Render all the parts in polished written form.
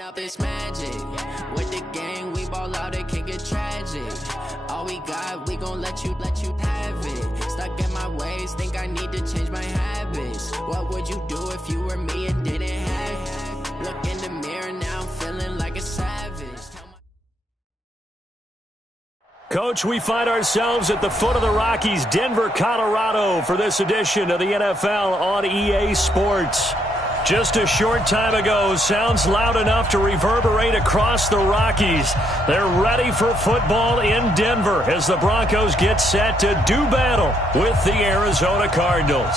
Up this magic with the gang, we ball out, it can get tragic. All we got, we gon' let you have it. Stuck in my ways, think I need to change my habits. What would you do if you were me and didn't have it? Look in the mirror now, I'm feeling like a savage. Coach, we find ourselves at the foot of the Rockies, Denver, Colorado, for this edition of the NFL on EA Sports. Just a short time ago, sounds loud enough to reverberate across the Rockies. They're ready for football in Denver as the Broncos get set to do battle with the Arizona Cardinals.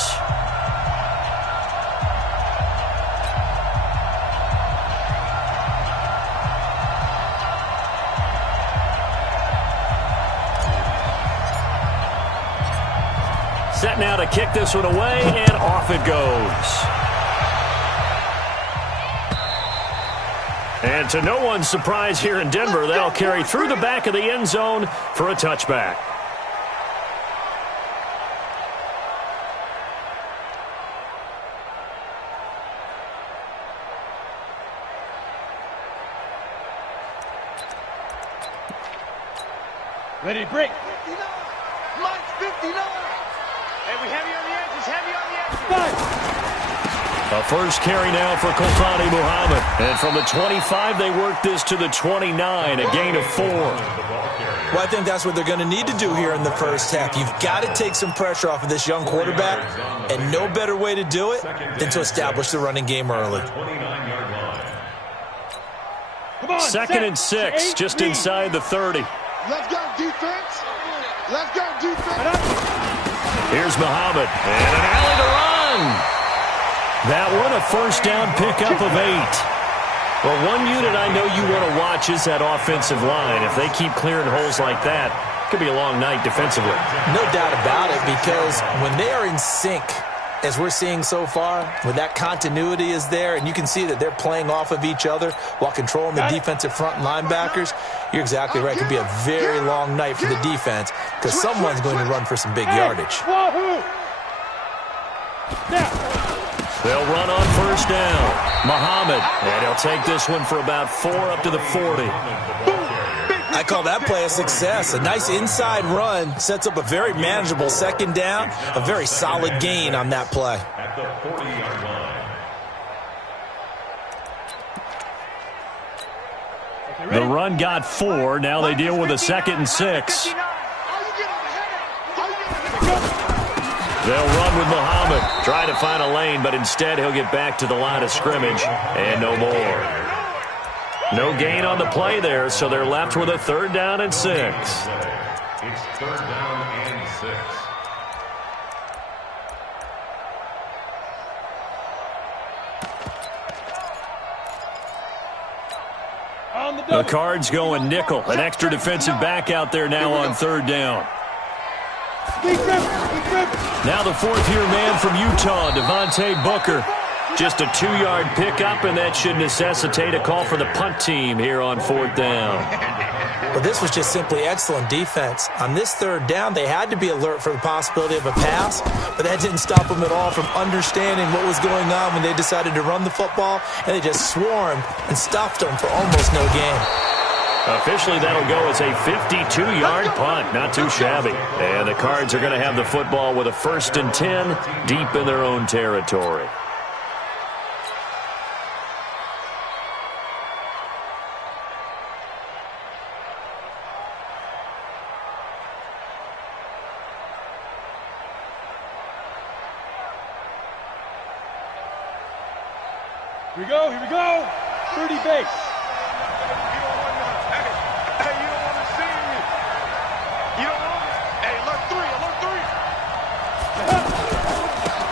Set now to kick this one away, and off it goes. And to no one's surprise here in Denver, they'll carry through the back of the end zone for a touchback. Ready to break. 59. Mike's 59. Hey, we heavy on the edges, heavy on the edges. A first carry now for Kultani Muhammad. And from the 25, they work this to the 29, a gain of 4. Well, I think that's what they're going to need to do here in the first half. You've got to take some pressure off of this young quarterback, and no better way to do it than to establish the running game early. Second and 6, just inside the 30. Let's go, defense. Let's go, defense. Here's Muhammad, and an alley to run. That one, a first down pickup of 8. Well, one unit I know you want to watch is that offensive line. If they keep clearing holes like that, it could be a long night defensively. No doubt about it, because when they are in sync, as we're seeing so far, when that continuity is there, and you can see that they're playing off of each other while controlling the defensive front linebackers, you're exactly right. It could be a very long night for the defense because someone's going to run for some big yardage. They'll run on first down. Muhammad, and he'll take this one for about 4 up to the 40. I call that play a success. A nice inside run sets up a very manageable second down, a very solid gain on that play. At the 40-yard line. The run got 4. Now they deal with a 2nd and 6. They'll run with Muhammad. Try to find a lane, but instead he'll get back to the line of scrimmage and no more. No gain on the play there, so they're left with a 3rd down and 6. It's 3rd down and 6. The Cards going nickel. An extra defensive back out there now on 3rd down. Now the 4th-year man from Utah, Devontae Booker. Just a 2-yard pickup, and that should necessitate a call for the punt team here on 4th down. Well, this was just simply excellent defense. On this 3rd down, they had to be alert for the possibility of a pass, but that didn't stop them at all from understanding what was going on when they decided to run the football, and they just swarmed and stuffed them for almost no gain. Officially, that'll go as a 52-yard punt. Not too shabby. And the Cards are going to have the football with a 1st and 10 deep in their own territory. Here we go, here we go. 30 base.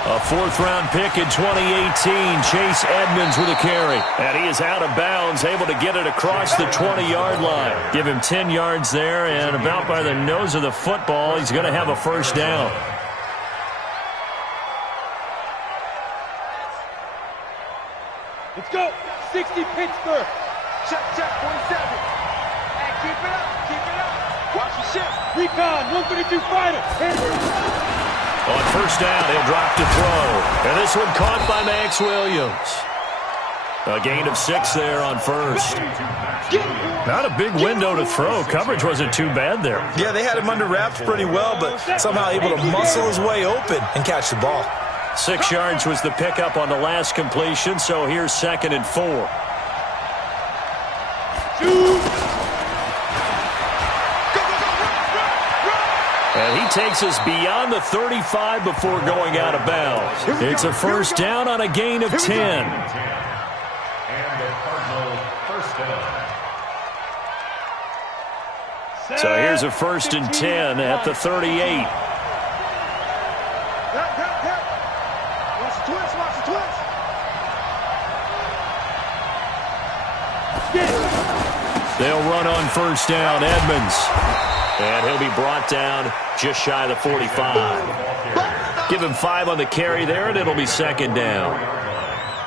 A 4th-round pick in 2018, Chase Edmonds with a carry. And he is out of bounds, able to get it across the 20-yard line. Give him 10 yards there, and about by the nose of the football, he's going to have a 1st down. Let's go. 60 Pittsburgh. Check, 47. Hey, keep it up, keep it up. Watch your ship. Recon, 132 fighter. On first down, he'll drop to throw. And this one caught by Max Williams. A gain of 6 there on first. Not a big window to throw. Coverage wasn't too bad there. Yeah, they had him under wraps pretty well, but somehow able to muscle his way open and catch the ball. 6 yards was the pickup on the last completion, so here's 2nd and 4. And he takes us beyond the 35 before going out of bounds. It's a first down on a gain of 10. And the Cardinals first down. So here's a 1st and 10 at the 38. They'll run on first down, Edmonds. And he'll be brought down just shy of the 45. Give him 5 on the carry there, and it'll be 2nd down.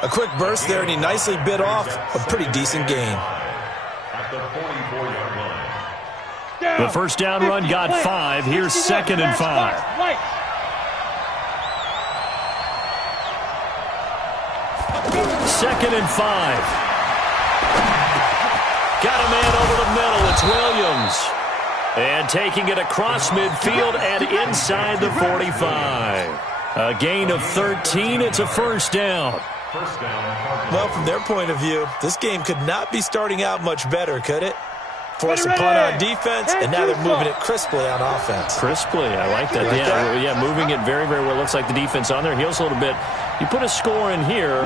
A quick burst there, and he nicely bit off a pretty decent gain. At the 44-yard line. The first down run got 5. Here's 2nd and 5. 2nd and 5. Got a man over the middle. It's Williams. And taking it across midfield and inside the 45. A gain of 13. It's a first down. Well, from their point of view, this game could not be starting out much better, could it? Force a punt on defense, and now they're moving it crisply on offense. Crisply, I like that. Yeah, moving it very, very well. Looks like the defense on their heels a little bit. You put a score in here,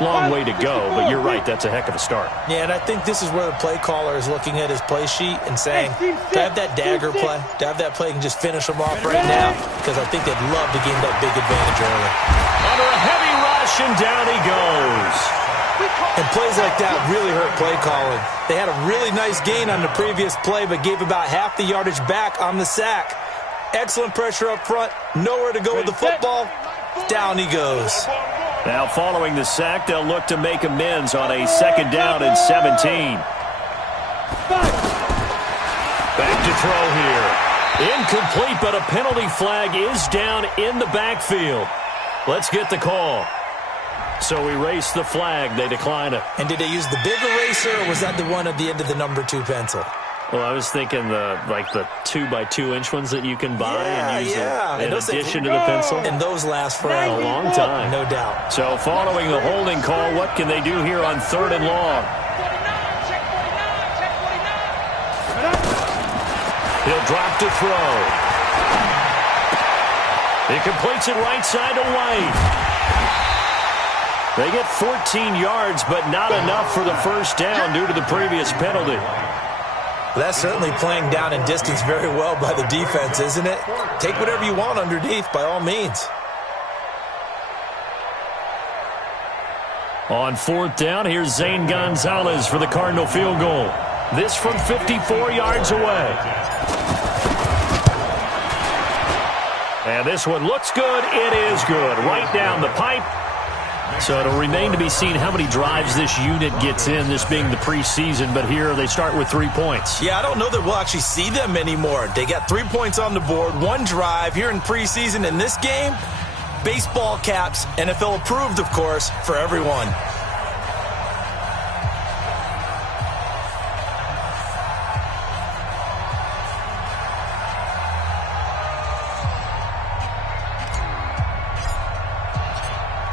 long way to go, but you're right, that's a heck of a start. Yeah, and I think this is where the play caller is looking at his play sheet and saying, to have that dagger play, to have that play and just finish them off right now, because I think they'd love to gain that big advantage early. Under a heavy rush, and down he goes. And plays like that really hurt play calling. They had a really nice gain on the previous play, but gave about half the yardage back on the sack. Excellent pressure up front, nowhere to go with the football. Down he goes. Now following the sack, they'll look to make amends on a 2nd down and 17. Back to throw here. Incomplete, but a penalty flag is down in the backfield. Let's get the call. So we race the flag. They decline it. And did they use the big eraser, or was that the one at the end of the number 2 pencil? Well, I was thinking the 2x2-inch ones that you can buy and use in addition to the pencil. And those last for a long time. No doubt. So following the holding call, what can they do here on 3rd and long? He'll drop to throw. He completes it right side to White. They get 14 yards, but not enough for the first down due to the previous penalty. That's certainly playing down in distance very well by the defense, isn't it? Take whatever you want underneath, by all means. On 4th down, here's Zane Gonzalez for the Cardinal field goal. This from 54 yards away. And this one looks good. It is good. Right down the pipe. So it'll remain to be seen how many drives this unit gets in, this being the preseason. But here they start with 3 points. Yeah, I don't know that we'll actually see them anymore. They got 3 points on the board, 1 drive here in preseason. In this game, baseball caps, NFL approved, of course, for everyone.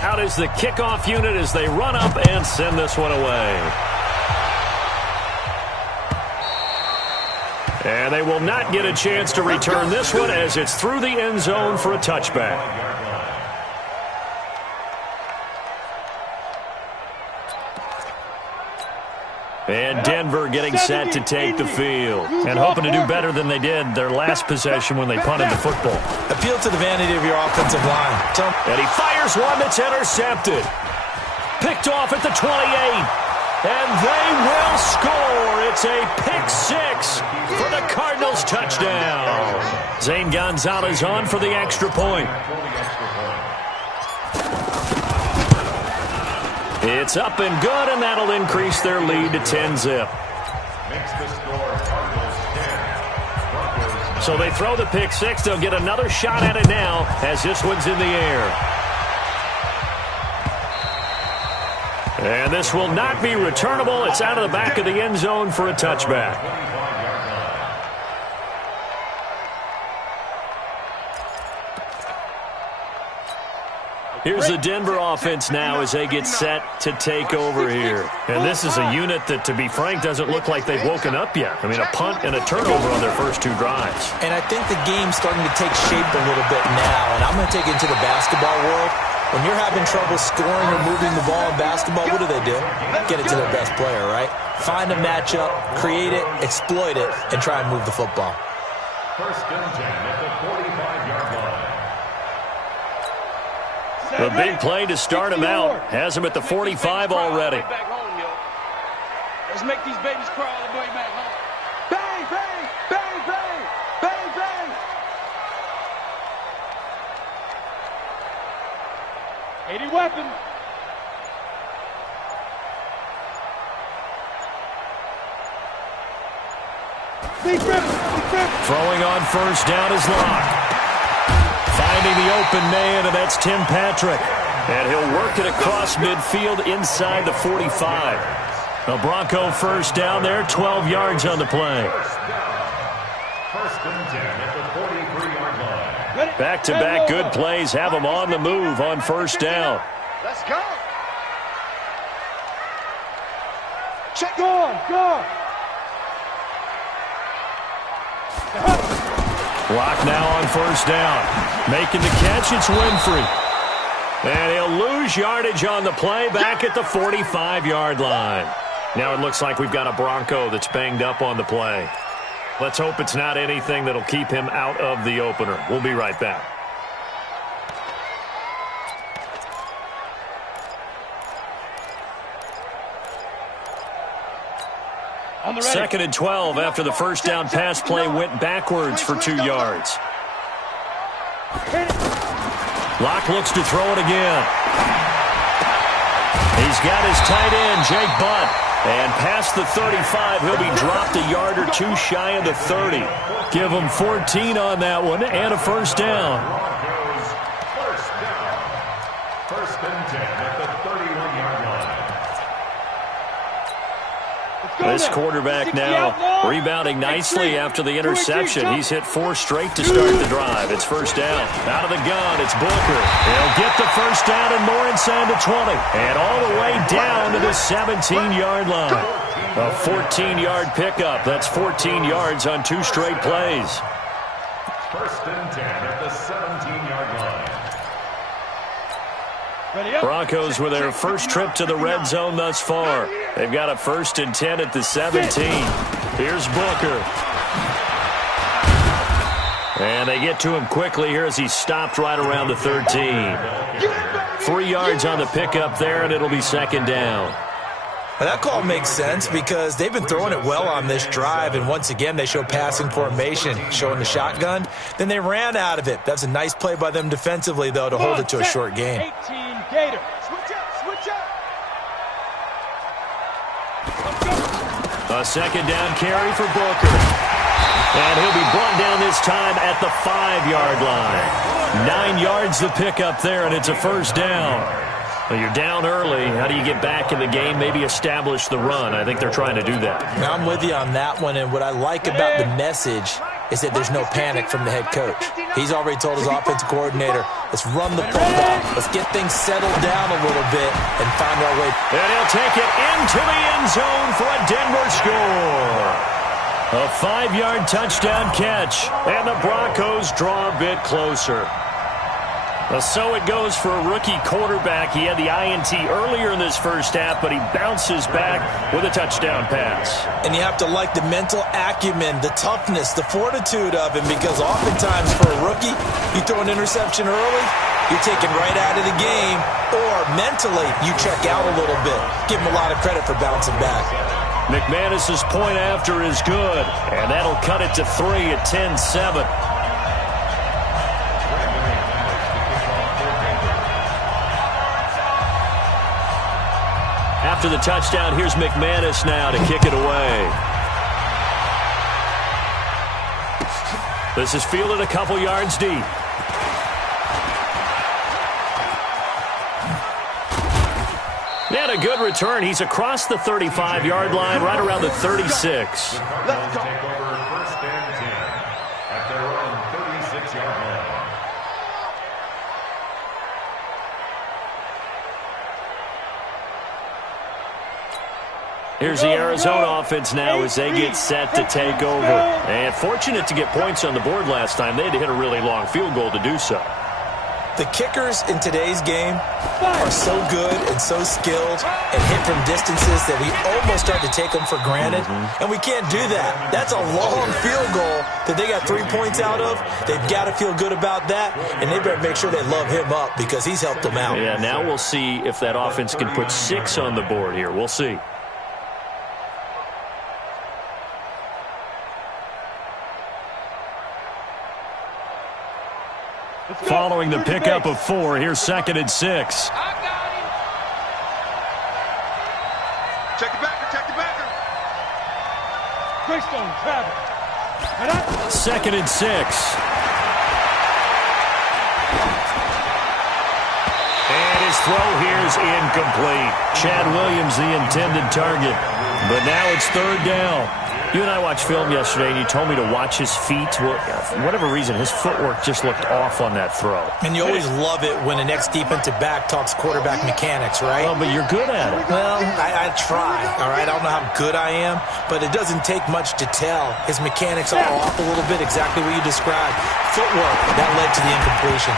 Out is the kickoff unit as they run up and send this one away. And they will not get a chance to return this one as it's through the end zone for a touchback. And Denver getting set to take the field and hoping to do better than they did their last possession when they punted the football. Appeal to the vanity of your offensive line. And he fires one that's intercepted. Picked off at the 28. And they will score. It's a pick 6 for the Cardinals touchdown. Zane Gonzalez on for the extra point. It's up and good, and that'll increase their lead to 10-zip. So they throw the pick six. They'll get another shot at it now as this one's in the air. And this will not be returnable. It's out of the back of the end zone for a touchback. Here's the Denver offense now as they get set to take over here. And this is a unit that, to be frank, doesn't look like they've woken up yet. I mean, a punt and a turnover on their first two drives. And I think the game's starting to take shape a little bit now. And I'm going to take it into the basketball world. When you're having trouble scoring or moving the ball in basketball, what do? Get it to their best player, right? Find a matchup, create it, exploit it, and try and move the football. First and 10 at the 45-yard line. The big play to start him out. Has him at the 45 already. Let's make these babies cry all the way back home. Bang, bang, bang, bang, bang, bang. 80 weapon. Throwing on first down is Locke. Finding the open man, and that's Tim Patrick. And he'll work it across midfield inside the 45. A Bronco first down there, 12 yards on the play. First and 10 at the 43-yard line. Back-to-back good plays have them on the move on first down. Let's go. Check. Go. Block now on first down. Making the catch, it's Winfrey. And he'll lose yardage on the play back at the 45-yard line. Now it looks like we've got a Bronco that's banged up on the play. Let's hope it's not anything that'll keep him out of the opener. We'll be right back. Second and 12 after the first down pass play went backwards for 2 yards. Locke looks to throw it again. He's got his tight end, Jake Butt. And past the 35, he'll be dropped a yard or two shy of the 30. Give him 14 on that one and a first down. First and 10 at the 31-yard line. This quarterback now rebounding nicely after the interception. He's hit 4 straight to start the drive. It's first down. Out of the gun, it's Booker. He'll get the first down and more inside the 20. And all the way down to the 17-yard line. A 14-yard pickup. That's 14 yards on 2 straight plays. First and 10 at the 17-yard line. Broncos with their first trip to the red zone thus far. They've got a first and 10 at the 17. Here's Booker. And they get to him quickly here as he's stopped right around the 13. 3 yards on the pickup there, and it'll be second down. Well, that call makes sense because they've been throwing it well on this drive, and once again they show passing formation, showing the shotgun. Then they ran out of it. That's a nice play by them defensively, though, to hold it to a short gain. 18 Gator. Switch up. A second down carry for Booker. And he'll be brought down this time at the 5-yard line. 9 yards the pickup there, and it's a first down. Well, you're down early. How do you get back in the game? Maybe establish the run. I think they're trying to do that. Now, I'm with you on that one, and what I like about the message is that there's no panic from the head coach. He's already told his offensive coordinator, let's run the football. Let's get things settled down a little bit and find our way. And he'll take it into the end zone for a Denver score. A 5-yard touchdown catch, and the Broncos draw a bit closer. Well, so it goes for a rookie quarterback. He had the INT earlier in this first half, but he bounces back with a touchdown pass. And you have to like the mental acumen, the toughness, the fortitude of him, because oftentimes for a rookie, you throw an interception early, you're taken right out of the game, or mentally you check out a little bit. Give him a lot of credit for bouncing back. McManus's point after is good, and that'll cut it to 3 at 10-7. After the touchdown, here's McManus now to kick it away. This is fielded a couple yards deep. And a good return. He's across the 35-yard line, right around the 36. Let's go. Take over first and 10 at their own 36-yard line. Here's the Arizona offense now as they get set to take over. And fortunate to get points on the board last time. They had to hit a really long field goal to do so. The kickers in today's game are so good and so skilled and hit from distances that we almost start to take them for granted. And we can't do that. That's a long field goal that they got 3 points out of. They've got to feel good about that, and they better make sure they love him up because he's helped them out. Yeah, now we'll see if that offense can put 6 on the board here. We'll see. Following the pickup of 4, here's 2nd and 6. I got him. Check the backer. Greystone, travel. 2nd and 6. And his throw here is incomplete. Chad Williams, the intended target. But now it's 3rd down. You and I watched film yesterday, and you told me to watch his feet. Well, for whatever reason, his footwork just looked off on that throw. And you always love it when the next defensive back talks quarterback mechanics, right? Well, but you're good at it. Well, I try, all right? I don't know how good I am, but it doesn't take much to tell. His mechanics are off a little bit, exactly what you described. Footwork, that led to the incompletion.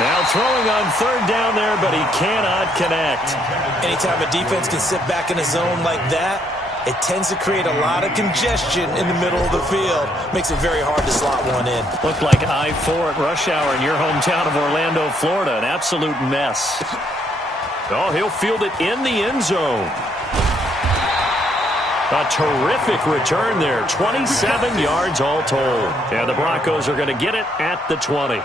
Now throwing on 3rd down there, but he cannot connect. Anytime a defense can sit back in a zone like that, it tends to create a lot of congestion in the middle of the field. Makes it very hard to slot one in. Looked like I-4 at rush hour in your hometown of Orlando, Florida. An absolute mess. Oh, he'll field it in the end zone. A terrific return there. 27 yards all told. And the Broncos are going to get it at the 20.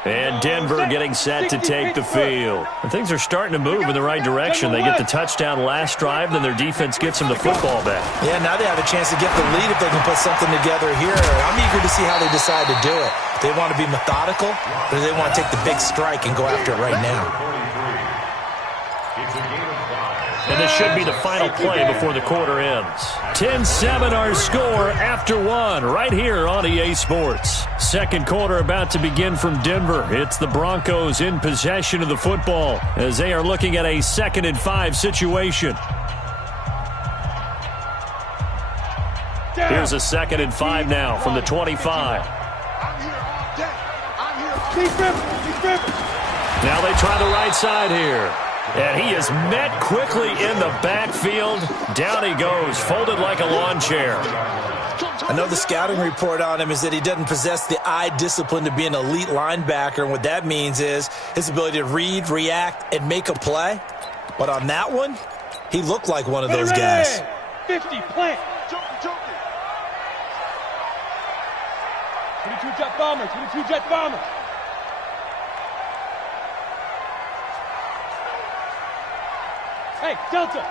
And Denver getting set to take the field. And things are starting to move in the right direction. They get the touchdown last drive, then their defense gets them the football back. Yeah, now they have a chance to get the lead if they can put something together here. I'm eager to see how they decide to do it. They want to be methodical, or do they want to take the big strike and go after it right now? It's a game of 5. And this should be the final play before the quarter ends. 10-7 our score after 1 right here on EA Sports. Second quarter about to begin from Denver. It's the Broncos in possession of the football as they are looking at a 2nd and 5 situation. Here's a 2nd and 5 now from the 25. Now they try the right side here. And he is met quickly in the backfield. Down he goes, folded like a lawn chair. I know the scouting report on him is that he doesn't possess the eye discipline to be an elite linebacker. And what that means is his ability to read, react, and make a play. But on that one, he looked like one of those guys. 50, plant. 22 jet bomber. Hey, Delta!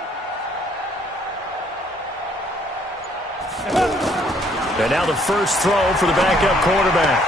And now the first throw for the backup quarterback.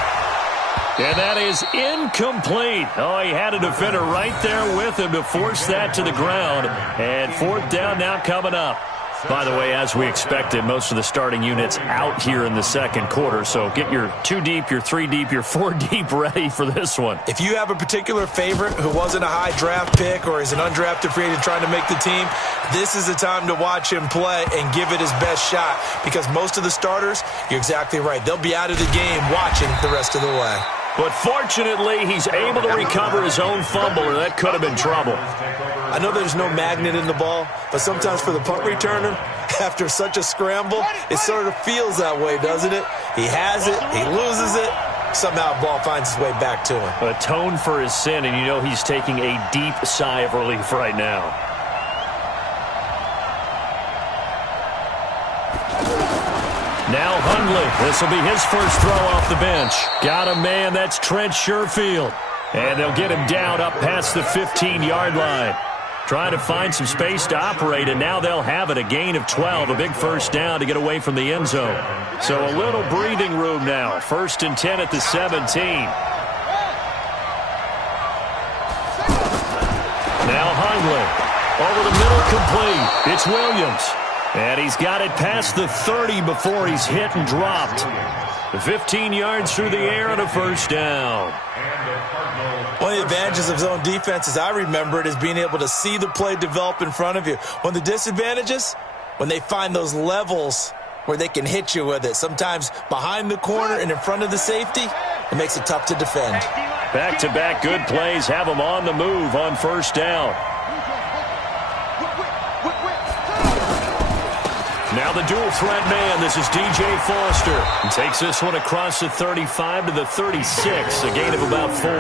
And that is incomplete. Oh, he had a defender right there with him to force that to the ground. And 4th down now coming up. By the way, as we expected, most of the starting units out here in the second quarter. So get your 2 deep, your 3 deep, your 4 deep ready for this one. If you have a particular favorite who wasn't a high draft pick or is an undrafted free agent trying to make the team, this is the time to watch him play and give it his best shot. Because most of the starters, you're exactly right, they'll be out of the game watching the rest of the way. But fortunately, he's able to recover his own fumble, or that could have been trouble. I know there's no magnet in the ball, but sometimes for the punt returner, after such a scramble, it sort of feels that way, doesn't it? He has it, he loses it, somehow the ball finds its way back to him. Atone for his sin, and you know he's taking a deep sigh of relief right now. Now Hundley. This will be his first throw off the bench. Got a man. That's Trent Sherfield. And they'll get him down up past the 15-yard line. Trying to find some space to operate, and now they'll have it. A gain of 12, a big first down to get away from the end zone. So a little breathing room now. 1st and 10 at the 17. Now Hundley. Over the middle, complete. It's Williams. And he's got it past the 30 before he's hit and dropped. 15 yards through the air and a first down. One of the advantages of zone defense, as I remember it, is being able to see the play develop in front of you. One of the disadvantages, when they find those levels where they can hit you with it, sometimes behind the corner and in front of the safety, it makes it tough to defend. Back-to-back good plays have them on the move on first down. Now the dual threat man, this is DJ Foster. And takes this one across the 35 to the 36, a gain of about 4.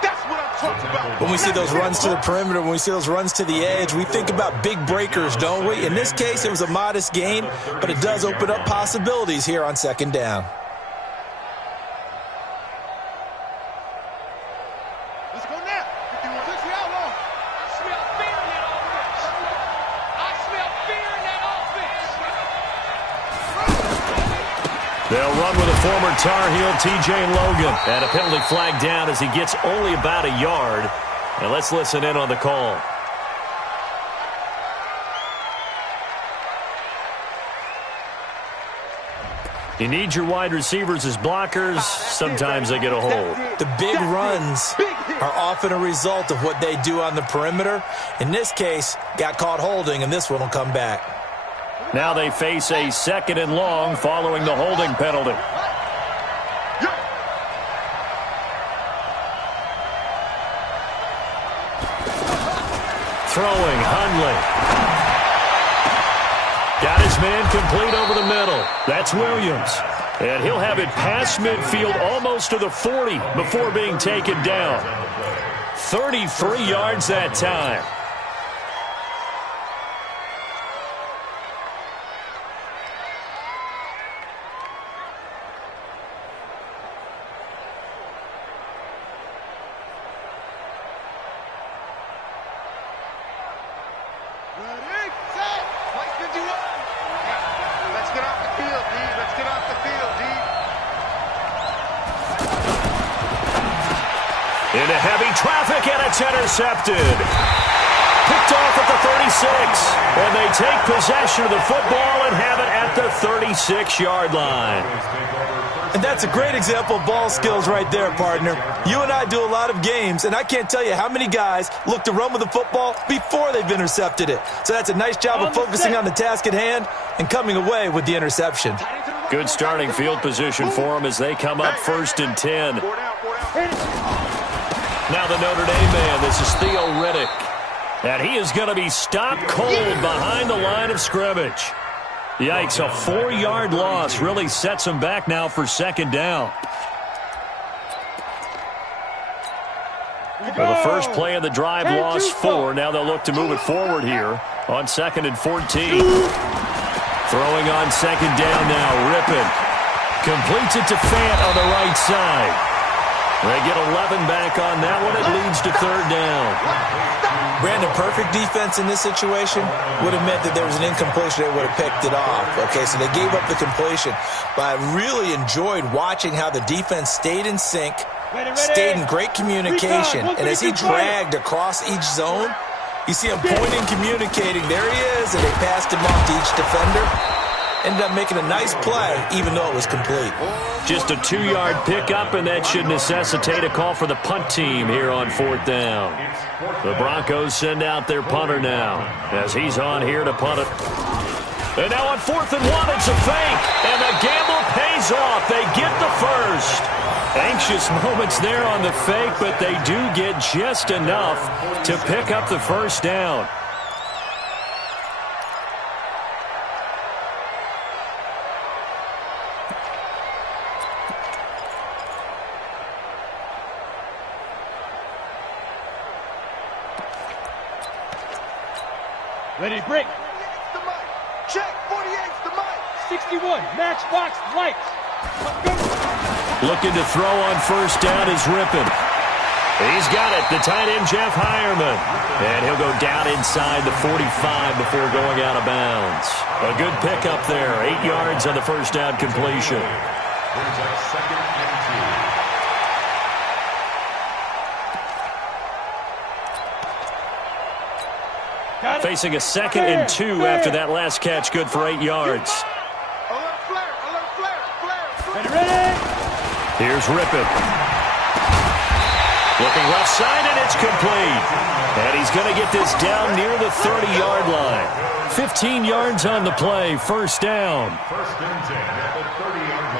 That's what I'm talking about. When we see those runs to the perimeter, when we see those runs to the edge, we think about big breakers, don't we? In this case, it was a modest gain, but it does open up possibilities here on 2nd down. Let's go now. Push me out long. I smell fear in that offense. I smell fear in that offense. They'll run with a former Tar Heel, TJ Logan. And a penalty flag down as he gets only about a yard. And let's listen in on the call. You need your wide receivers as blockers. Sometimes they get a hold. The big runs are often a result of what they do on the perimeter. In this case, got caught holding, and this one will come back. Now they face a 2nd and long following the holding penalty. Throwing, Hundley. Got his man complete over the middle. That's Williams. And he'll have it past midfield almost to the 40 before being taken down. 33 yards that time. Into heavy traffic, and it's intercepted. Picked off at the 36. And they take possession of the football and have it at the 36-yard line. And that's a great example of ball skills right there, partner. You and I do a lot of games, and I can't tell you how many guys look to run with the football before they've intercepted it. So that's a nice job of focusing on the task at hand and coming away with the interception. Good starting field position for them as they come up 1st and 10. Now the Notre Dame man, this is Theo Riddick. And he is going to be stopped cold behind the line of scrimmage. Yikes, a 4-yard loss really sets him back now for 2nd down. For the first play of the drive, lost 4. Now they'll look to move it forward here on 2nd and 14. Throwing on 2nd down now, Rippin. Completes it to Fant on the right side. They get 11 back on that one. It leads to 3rd down. Brandon, perfect defense in this situation would have meant that there was an incompletion. They would have picked it off. Okay, so they gave up the completion. But I really enjoyed watching how the defense stayed in sync, stayed in great communication. And as he dragged across each zone, you see him pointing, communicating. There he is, and they passed him off to each defender. Ended up making a nice play, even though it was complete. Just a 2-yard pickup, and that should necessitate a call for the punt team here on 4th down. The Broncos send out their punter now as he's on here to punt it. And now on 4th and 1, it's a fake, and the gamble pays off. They get the first. Anxious moments there on the fake, but they do get just enough to pick up the first down. Ready, break. The mic. Check. 48's the mic. 61. Matchbox lights. Looking to throw on 1st down is Rippin. He's got it, the tight end, Jeff Hireman. And he'll go down inside the 45 before going out of bounds. A good pickup there, 8 yards on the first down completion. Brings up 2nd and 2. Facing a 2nd and 2 after that last catch, good for 8 yards. Alert flare. Ready? Here's Rippon. Looking left side, and it's complete. And he's going to get this down near the 30-yard line. 15 yards on the play, first down. 1st and 10 at the 30-yard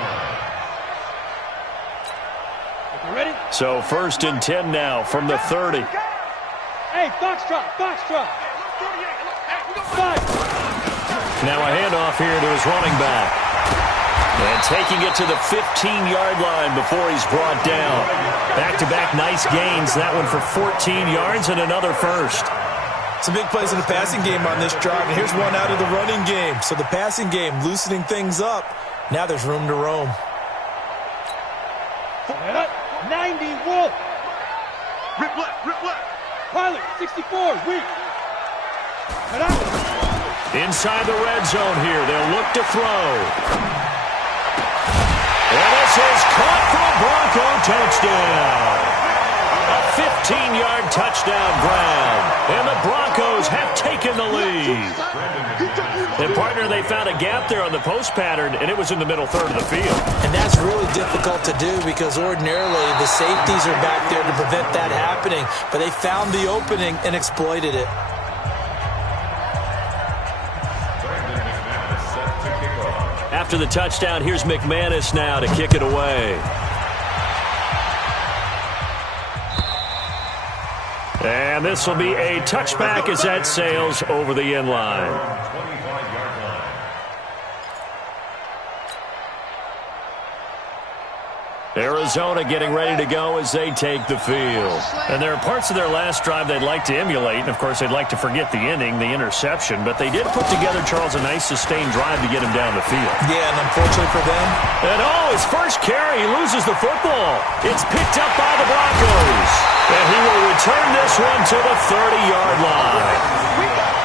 line. Ready? So 1st and 10 now from the 30. Hey, Foxtrot. Five. Now a handoff here to his running back. And taking it to the 15-yard line before he's brought down. Back-to-back nice gains. That one for 14 yards and another first. Some big plays in the passing game on this drive, and here's one out of the running game. So the passing game loosening things up. Now there's room to roam. 90, Wolf. Rip left. Pilot, 64, weak. Inside the red zone here. They'll look to throw. And this is caught for a Bronco touchdown. A 15-yard touchdown grab. And the Broncos have taken the lead. And, partner, they found a gap there on the post pattern, and it was in the middle third of the field. And that's really difficult to do because ordinarily the safeties are back there to prevent that happening. But they found the opening and exploited it. After the touchdown, here's McManus now to kick it away. And this will be a touchback as that sails over the end line. 25-yard line. Arizona getting ready to go as they take the field. And there are parts of their last drive they'd like to emulate, and of course they'd like to forget the inning, the interception, but they did put together, Charles, a nice sustained drive to get him down the field. Yeah, and unfortunately for them. And his first carry, he loses the football. It's picked up by the Broncos. And he will return this one to the 30-yard line.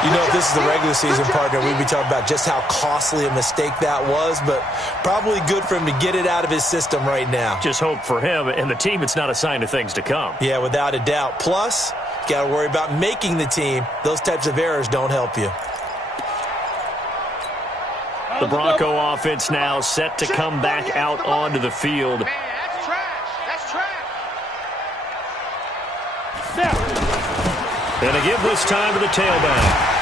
You know, if this is the regular season, partner, we'd be talking about just how costly a mistake that was, but probably good for him to get it out of his system right now. Just hope for him and the team it's not a sign of things to come. Yeah, without a doubt. Plus, you got to worry about making the team. Those types of errors don't help you. The Bronco offense now set to come back out onto the field. Man, that's trash. And to give this time to the tailback.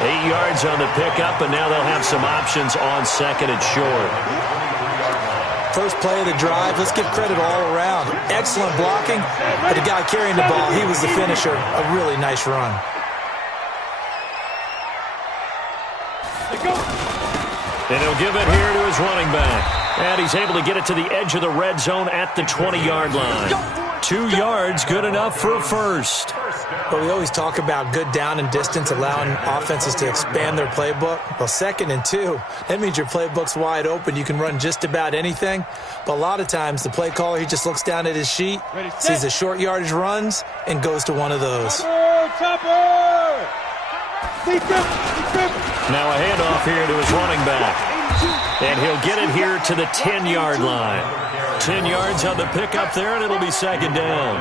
8 yards on the pickup, and now they'll have some options on 2nd and short. First play of the drive, let's give credit all around. Excellent blocking, but the guy carrying the ball, he was the finisher. A really nice run. And he'll give it here to his running back. And he's able to get it to the edge of the red zone at the 20-yard line. 2 yards, good enough for a first. But we always talk about good down and distance, allowing offenses to expand their playbook. Well, 2nd and 2, that means your playbook's wide open. You can run just about anything. But a lot of times, the play caller, he just looks down at his sheet, sees the short yardage runs, and goes to one of those. Now a handoff here to his running back. And he'll get it here to the 10-yard line. 10 yards on the pickup there, and it'll be 2nd down.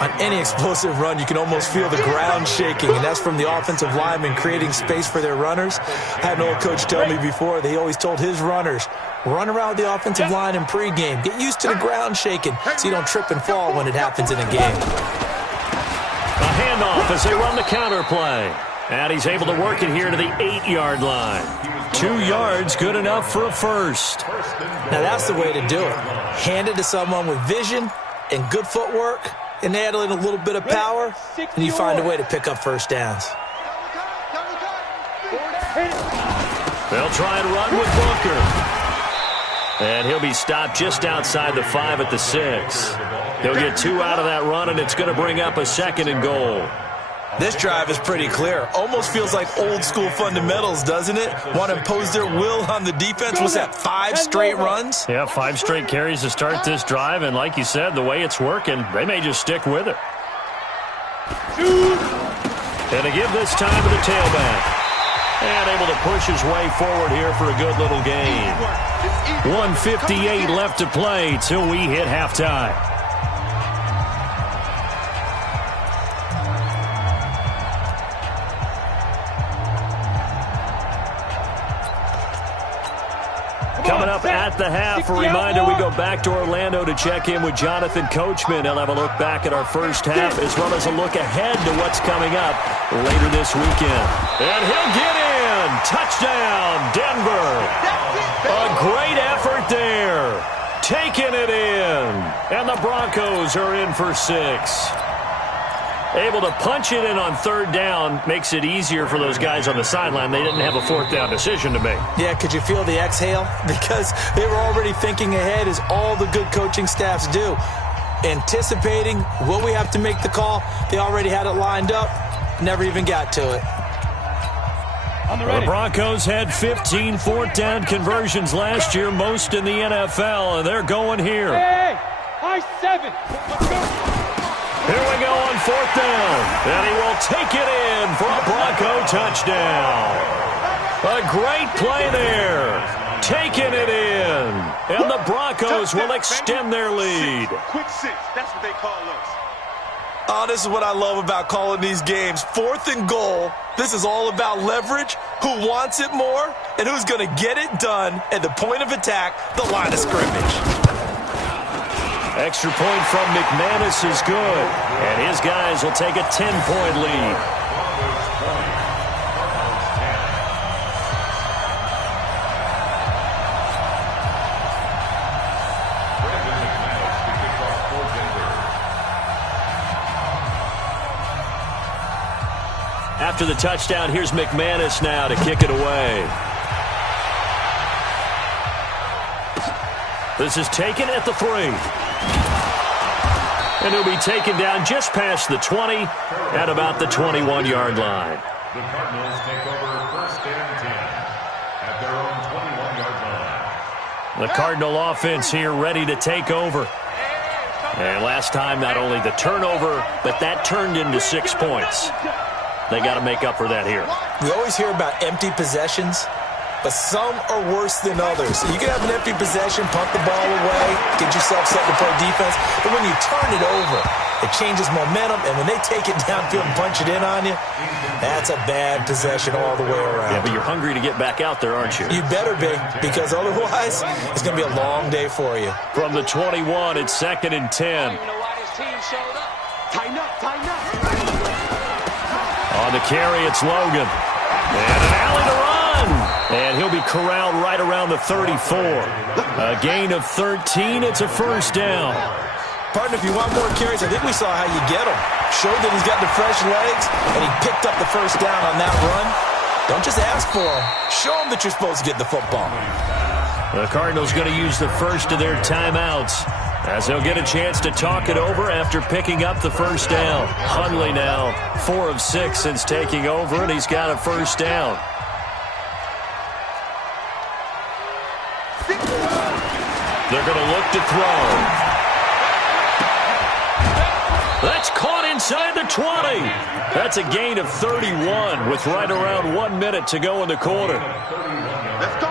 On any explosive run, you can almost feel the ground shaking, and that's from the offensive linemen creating space for their runners. I had an old coach tell me before, they always told his runners, run around the offensive line in pregame. Get used to the ground shaking so you don't trip and fall when it happens in a game. A handoff as they run the counter play. And he's able to work it here to the 8-yard line. 2 yards, good enough for a first. Now that's the way to do it. Hand it to someone with vision and good footwork, and add in a little bit of power, and you find a way to pick up first downs. They'll try and run with Booker. And he'll be stopped just outside the 5 at the 6. He'll get 2 out of that run, and it's going to bring up a 2nd and goal. This drive is pretty clear. Almost feels like old school fundamentals, doesn't it? Want to impose their will on the defense. Was that 5 straight runs? Yeah, 5 straight carries to start this drive, and like you said, the way it's working, they may just stick with it. And to give this time to the tailback. And able to push his way forward here for a good little gain. 1:58 left to play till we hit halftime. Coming up at the half, a reminder we go back to Orlando to check in with Jonathan Coachman. He'll have a look back at our first half as well as a look ahead to what's coming up later this weekend. And he'll get in. Touchdown, Denver. A great effort there. Taking it in. And the Broncos are in for 6. Able to punch it in on 3rd down makes it easier for those guys on the sideline. They didn't have a 4th down decision to make. Yeah, could you feel the exhale? Because they were already thinking ahead, as all the good coaching staffs do. Anticipating what we have to make the call. They already had it lined up. Never even got to it. The Broncos had 15 4th down conversions last year, most in the NFL, and they're going here. Hey, high 7. Let's go. Here we go on 4th down, and he will take it in for a Bronco touchdown. A great play there, taking it in, and the Broncos will extend their lead. Quick 6, that's what they call us. Oh, this is what I love about calling these games. 4th and goal. This is all about leverage, who wants it more, and who's going to get it done at the point of attack, the line of scrimmage. Extra point from McManus is good, and his guys will take a 10-point lead. After the touchdown, here's McManus now to kick it away. This is taken at the 3. And he'll be taken down just past the 20 at about the 21-yard line. The Cardinals take over 1st and 10 at their own 21-yard line. The Cardinal offense here ready to take over. And last time, not only the turnover, but that turned into 6 points. They got to make up for that here. We always hear about empty possessions, but some are worse than others. You can have an empty possession, punt the ball away, get yourself set to play defense, but when you turn it over, it changes momentum, and when they take it downfield and punch it in on you, that's a bad possession all the way around. Yeah, but you're hungry to get back out there, aren't you? You better be, because otherwise, it's going to be a long day for you. From the 21, it's 2nd and 10. I don't even know why this team showed up. Tighten up, tighten up. On the carry, it's Logan. And an alley to run. And he'll be corralled right around the 34. A gain of 13. It's a 1st down. Partner, if you want more carries, I think we saw how you get them. Showed that he's got the fresh legs, and he picked up the 1st down on that run. Don't just ask for them. Show them that you're supposed to get the football. The Cardinals going to use the first of their timeouts, as they'll get a chance to talk it over after picking up the 1st down. Hundley now 4 of 6 since taking over, and he's got a 1st down. They're going to look to throw. That's caught inside the 20. That's a gain of 31 with right around 1 minute to go in the quarter.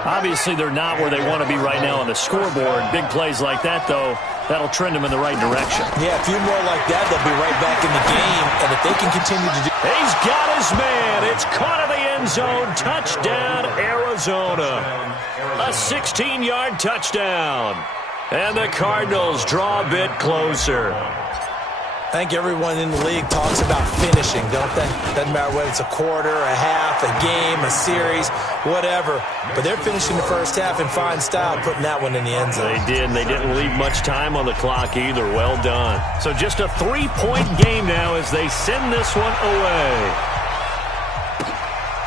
Obviously, they're not where they want to be right now on the scoreboard. Big plays like that, though, that'll trend them in the right direction. Yeah, a few more like that, they'll be right back in the game. And if they can continue to do... He's got his man. It's caught in the end zone. Touchdown, Arizona. A 16-yard touchdown. And the Cardinals draw a bit closer. I think everyone in the league talks about finishing, don't they? Doesn't matter whether it's a quarter, a half, a game, a series, whatever. But they're finishing the first half in fine style, putting that one in the end zone. They did, and they didn't leave much time on the clock either. Well done. So just a 3-point game now as they send this one away.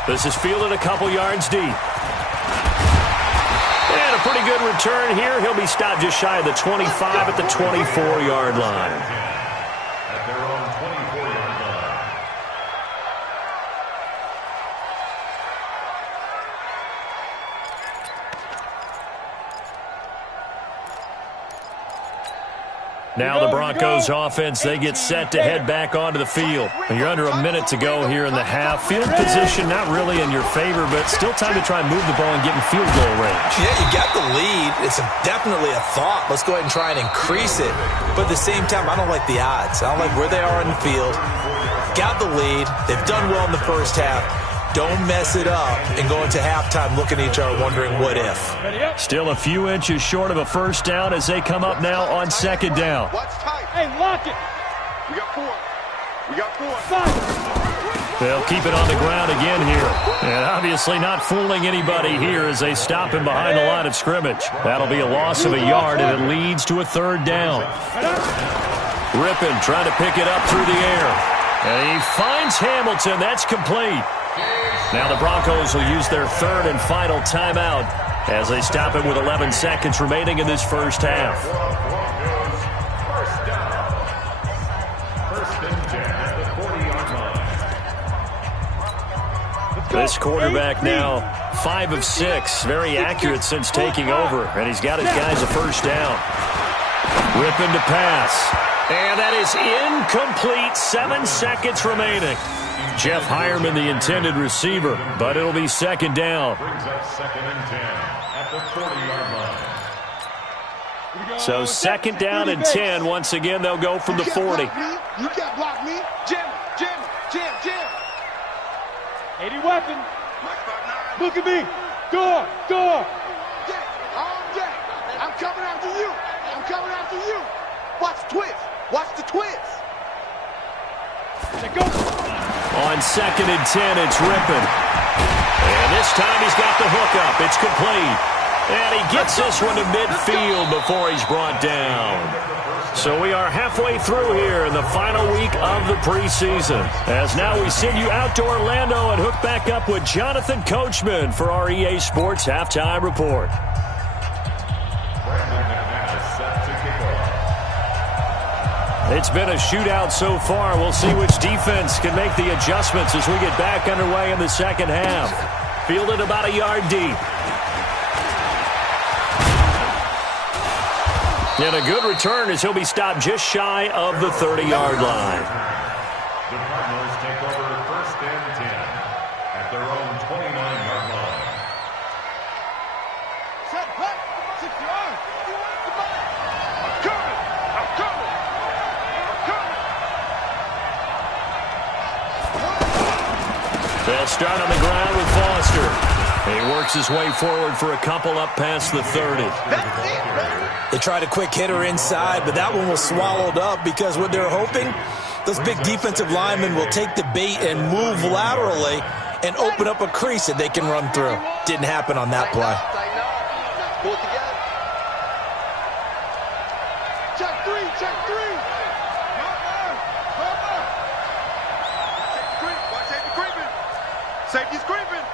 This is fielded a couple yards deep. And a pretty good return here. He'll be stopped just shy of the 25 at the 24-yard line. Now the Broncos offense, they get set to head back onto the field. You're under a minute to go here in the half. Field position not really in your favor, but still time to try and move the ball and get in field goal range. Yeah, you got the lead. It's definitely a thought. Let's go ahead and try and increase it. But at the same time, I don't like the odds. I don't like where they are in the field. Got the lead. They've done well in the first half. Don't mess it up and go into halftime looking at each other wondering what if. Still a few inches short of a first down as they come up now on second down. Hey, lock it. We got 4. We got 4. 5. They'll keep it on the ground again here. And obviously not fooling anybody here as they stop him behind the line of scrimmage. That'll be a loss of a yard, and it leads to a third down. Rippon trying to pick it up through the air. And he finds Hamilton. That's complete. Now the Broncos will use their third and final timeout as they stop it with 11 seconds remaining in this first half. First and 10 at the 40-yard line. This quarterback now 5 of 6. Very accurate since taking over. And he's got his guys a first down. Rippon to pass. And that is incomplete. 7 seconds remaining. Jeff Hireman, the intended receiver, but it'll be second down. Brings up second and 10 at the 40-yard line. So second down and 10. Once again, they'll go from the 40. You can't block me. Jim. 80 weapon. Look at me. Door. I'm coming after you. Watch the twist. Let go. On second and 10, it's Rippon. And this time he's got the hook up. It's complete. And he gets this one to midfield before he's brought down. So we are halfway through here in the final week of the preseason. As now we send you out to Orlando and hook back up with Jonathan Coachman for our EA Sports Halftime Report. It's been a shootout so far. We'll see which defense can make the adjustments as we get back underway in the second half. Fielded about a yard deep. And a good return as he'll be stopped just shy of the 30-yard line. The Cardinals take over first and 10 at their own 29-yard line. Set, hut, 6 yards. I'm coming. They'll start on the ground with Foster. He works his way forward for a couple up past the 30. They tried a quick hitter inside, but that one was swallowed up because what they're hoping, those big defensive linemen will take the bait and move laterally and open up a crease that they can run through. Didn't happen on that play. Pull it together. Check three. Safety's creeping.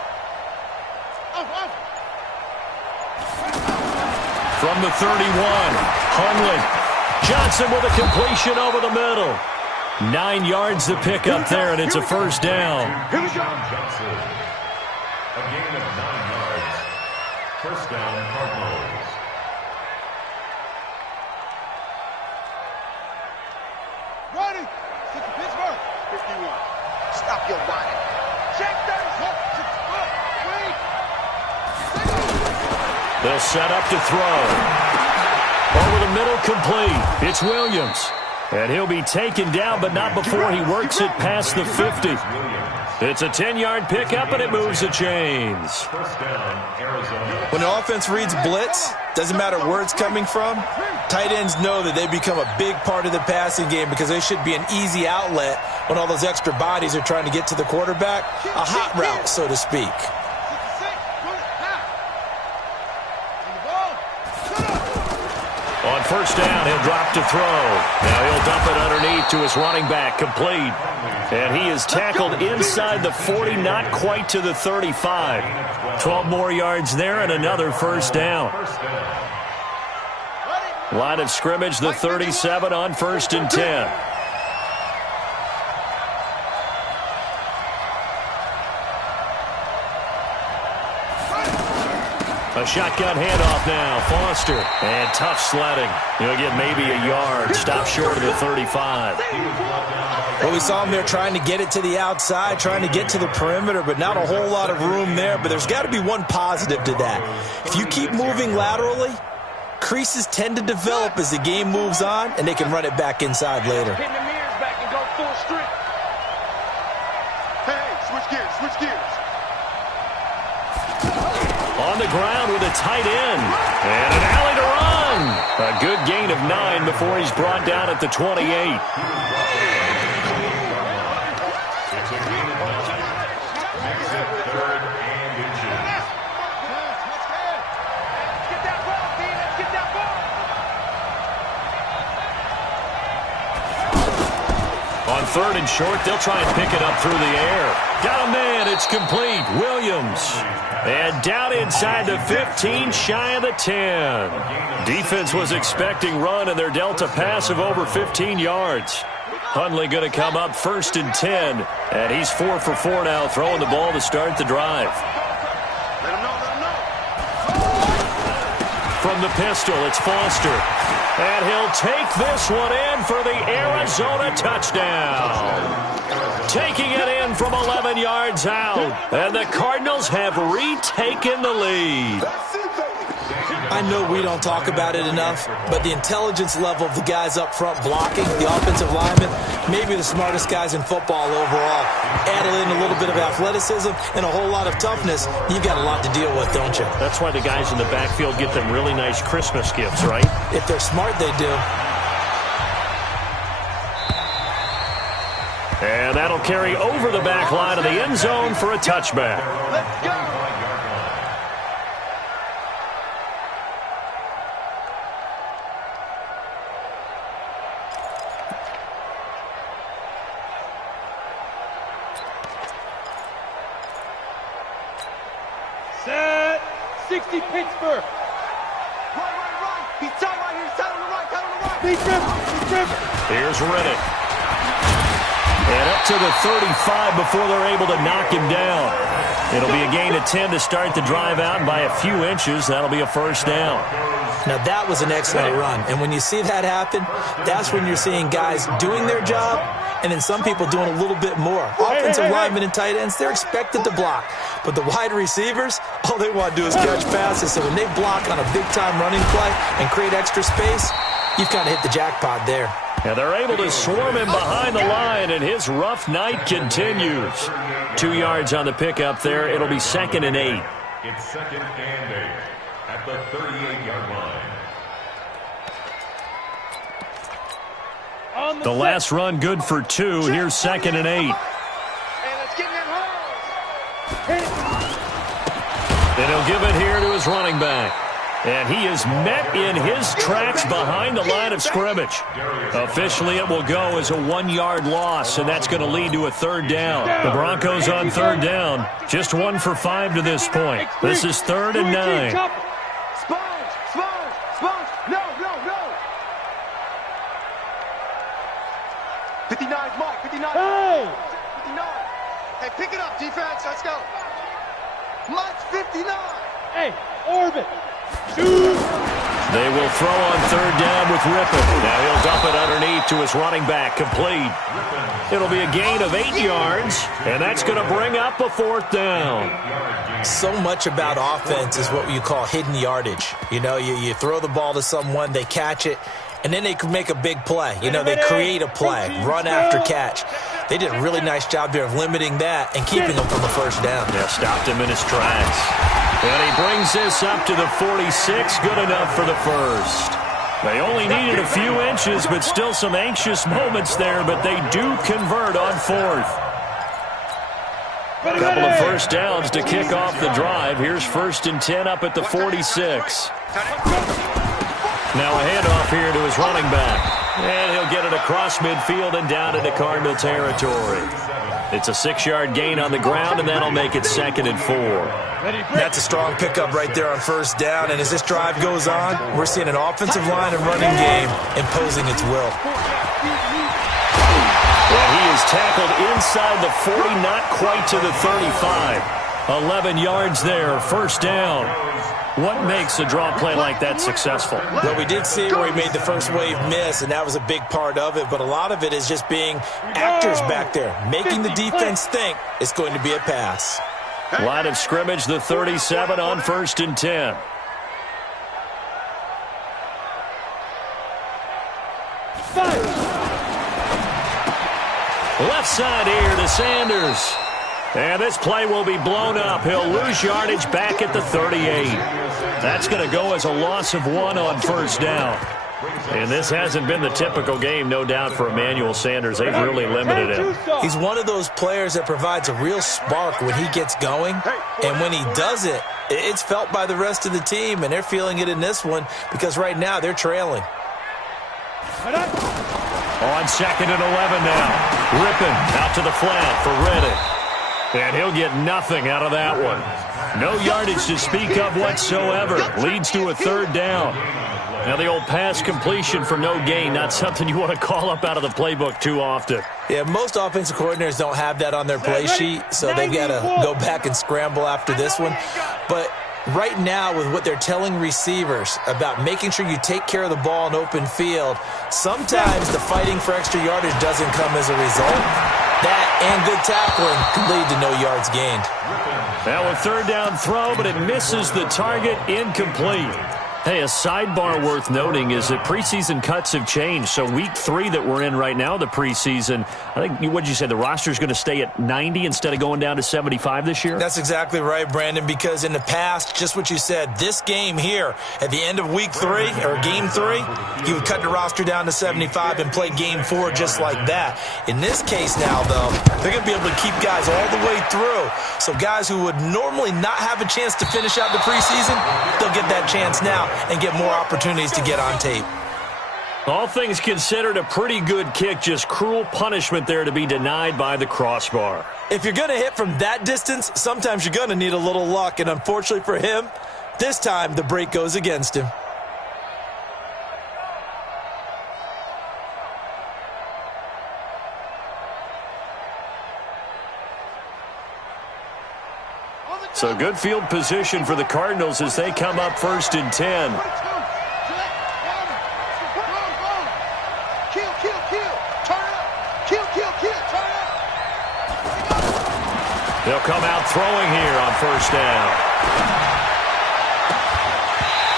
From the 31, Hundley. Johnson with a completion over the middle. 9 yards to pick up there, and it's a first down. Johnson. A gain of 9 yards. First down, Cardinals. Ready. Stick to Pittsburgh. 51. Stop your whining. Check that. They'll set up to throw. Over the middle, complete. It's Williams. And he'll be taken down, but not before he works it past the 50. It's a 10-yard pickup, and it moves the chains. First down, Arizona. When the offense reads blitz, doesn't matter where it's coming from, tight ends know that they become a big part of the passing game because they should be an easy outlet when all those extra bodies are trying to get to the quarterback. A hot route, so to speak. On first down, he'll drop to throw. Now he'll dump it underneath to his running back, complete. And he is tackled inside the 40, not quite to the 35. 12 more yards there and another first down. Line of scrimmage, the 37 on first and 10. A A shotgun handoff now. Foster. And tough sledding. He'll get maybe a yard. Stop short of the 35. Well, we saw him there trying to get it to the outside, trying to get to the perimeter, but not a whole lot of room there. But there's got to be one positive to that. If you keep moving laterally, creases tend to develop as the game moves on, and they can run it back inside later. Pin the mirrors back and go full strip. Hey, switch gears, switch gears. On the ground with a tight end. And an alley to run. A good gain of 9 before he's brought down at the 28. On 3rd and short, they'll try and pick it up through the air. Got a man, it's complete. Williams. And down inside the 15, shy of the 10. Defense was expecting run, and they're dealt a pass of over 15 yards. Hundley going to come up 1st and 10. And he's 4 for 4 now, throwing the ball to start the drive. From the pistol, it's Foster. And he'll take this one in for the Arizona touchdown. Taking it in from 11 yards out. And the Cardinals have retaken the lead. I know we don't talk about it enough, but the intelligence level of the guys up front blocking, the offensive linemen, maybe the smartest guys in football overall. Add in a little bit of athleticism and a whole lot of toughness, you've got a lot to deal with, don't you? That's why the guys in the backfield get them really nice Christmas gifts, right? If they're smart, they do. And that'll carry over the back line of the end zone for a touchback. Let's go. Set. 60 Pittsburgh. Right. He's tight right here. He's tight on the right. Tight on the right. Big Ripper. Here's Riddick. And up to the 35 before they're able to knock him down. It'll be a gain of 10 to start the drive out, and by a few inches, that'll be a 1st down. Now, that was an excellent run. And when you see that happen, that's when you're seeing guys doing their job and then some people doing a little bit more. Offensive linemen and tight ends, they're expected to block. But the wide receivers, all they want to do is catch passes. So when they block on a big-time running play and create extra space, you've kind of hit the jackpot there. And they're able to swarm him behind the line, and his rough night continues. 2 yards on the pickup there. It'll be 2nd and 8. It's 2nd and 8 at the 38-yard line. The last run good for 2. Here's 2nd and 8. And let's get in that hole. And he'll give it here to his running back. And he is met in his tracks behind the line of scrimmage. Officially, it will go as a 1-yard loss, and that's going to lead to a 3rd down. The Broncos on 3rd down. Just 1 for 5 to this point. This is 3rd and 9. Sponge. No. 59's Mike. 59. Hey! 59. Hey, pick it up, defense. Let's go. Mike's 59. Hey, Orbit. Shoot. They will throw on 3rd down with Rippon. Now he'll dump it underneath to his running back, complete. It'll be a gain of 8 yards, and that's going to bring up a 4th down. So much about offense is what you call hidden yardage. You know, you throw the ball to someone, they catch it, and then they can make a big play. You know, they create a play, run after catch. They did a really nice job there of limiting that and keeping them from the 1st down. Yeah, stopped him in his tracks. And he brings this up to the 46, good enough for the 1st. They only needed a few inches, but still some anxious moments there, but they do convert on 4th. A couple of 1st downs to kick off the drive. Here's 1st and 10 up at the 46. Now a handoff here to his running back. And he'll get it across midfield and down into Cardinal territory. It's a 6-yard gain on the ground, and that'll make it 2nd and 4. That's a strong pickup right there on 1st down. And as this drive goes on, we're seeing an offensive line and running game imposing its will. And he is tackled inside the 40, not quite to the 35. 11 yards there, 1st down. What makes a draw play like that successful? Well, we did see where he made the first wave miss, and that was a big part of it. But a lot of it is just being actors back there, making the defense think it's going to be a pass. Line of scrimmage, the 37 on 1st and 10. Left side here to Sanders. And this play will be blown up. He'll lose yardage back at the 38. That's going to go as a loss of 1 on 1st down. And this hasn't been the typical game, no doubt, for Emmanuel Sanders. They've really limited him. He's one of those players that provides a real spark when he gets going. And when he does it, it's felt by the rest of the team. And they're feeling it in this one because right now they're trailing. On 2nd and 11 now. Ripping out to the flat for Reddick. And he'll get nothing out of that one. No yardage to speak of whatsoever. Leads to a 3rd down. Now the old pass completion for no gain, not something you want to call up out of the playbook too often. Yeah, most offensive coordinators don't have that on their play sheet, so they've got to go back and scramble after this one. But right now, with what they're telling receivers about making sure you take care of the ball in open field, sometimes the fighting for extra yardage doesn't come as a result. That and good tackling can lead to no yards gained. Now a 3rd down throw, but it misses the target, incomplete. Hey, a sidebar worth noting is that preseason cuts have changed. So week 3 that we're in right now, the preseason, I think, what did you say, the roster's going to stay at 90 instead of going down to 75 this year? That's exactly right, Brandon, because in the past, just what you said, this game here, at the end of week 3, or game 3, you would cut the roster down to 75 and play game 4 just like that. In this case now, though, they're going to be able to keep guys all the way through. So guys who would normally not have a chance to finish out the preseason, they'll get that chance now and get more opportunities to get on tape. All things considered, a pretty good kick, just cruel punishment there to be denied by the crossbar. If you're going to hit from that distance, sometimes you're going to need a little luck, and unfortunately for him, this time the break goes against him. So good field position for the Cardinals as they come up 1st and 10. They'll come out throwing here on 1st down.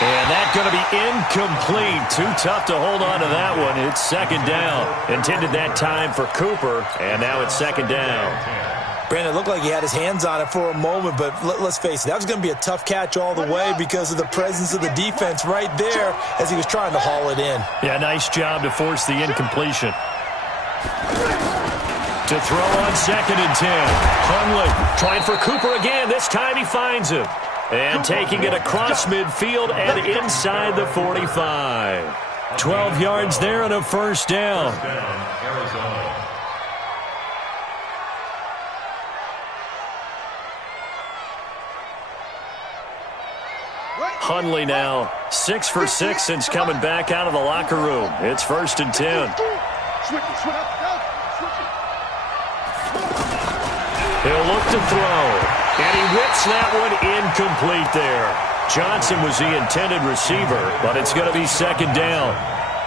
And that's going to be incomplete. Too tough to hold on to that one. It's 2nd down. Intended that time for Cooper, and now it's 2nd down. Brandon, it looked like he had his hands on it for a moment, but let's face it, that was going to be a tough catch all the way because of the presence of the defense right there as he was trying to haul it in. Yeah, nice job to force the incompletion. To throw on 2nd and 10. Hundley trying for Cooper again. This time he finds him. And taking it across midfield and inside the 45. 12 yards there and a 1st down. Hundley now 6 for 6 since coming back out of the locker room. It's 1st and 10. He'll look to throw, and he whips that one incomplete there. Johnson was the intended receiver, but it's going to be 2nd down.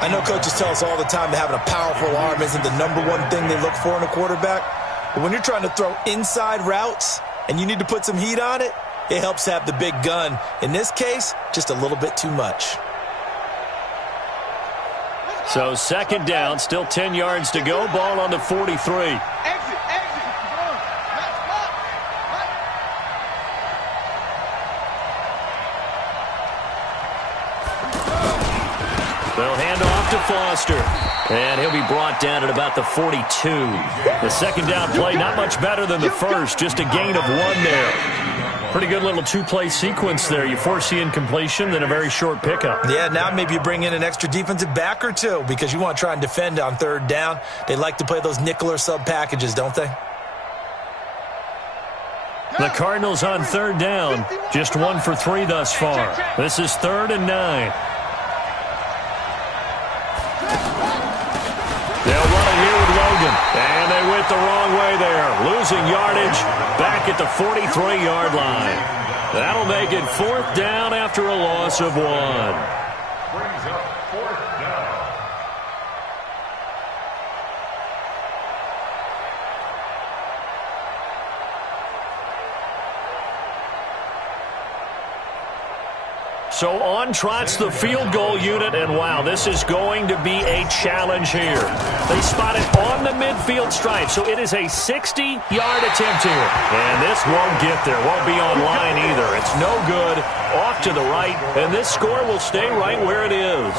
I know coaches tell us all the time that having a powerful arm isn't the #1 thing they look for in a quarterback. But when you're trying to throw inside routes and you need to put some heat on it, it helps have the big gun. In this case, just a little bit too much. So 2nd down, still 10 yards to go. Ball on the 43. They'll hand off to Foster. And he'll be brought down at about the 42. The 2nd down play, not much better than the first. Just a gain of 1 there. Pretty good little 2-play sequence there. You force the incompletion, then a very short pickup. Yeah, now maybe you bring in an extra defensive back or 2 because you want to try and defend on 3rd down. They like to play those nickel or sub packages, don't they? The Cardinals on 3rd down. Just 1 for 3 thus far. This is 3rd and 9. They'll run it here with Logan. And they whip it the wrong way there. Losing yardage back at the 43-yard line. That'll make it 4th down after a loss of 1. Brings up 4th down. So on trots the field goal unit, and wow, this is going to be a challenge here. They spot it on the midfield stripe, so it is a 60-yard attempt here. And this won't get there, won't be on line either. It's no good, off to the right, and this score will stay right where it is.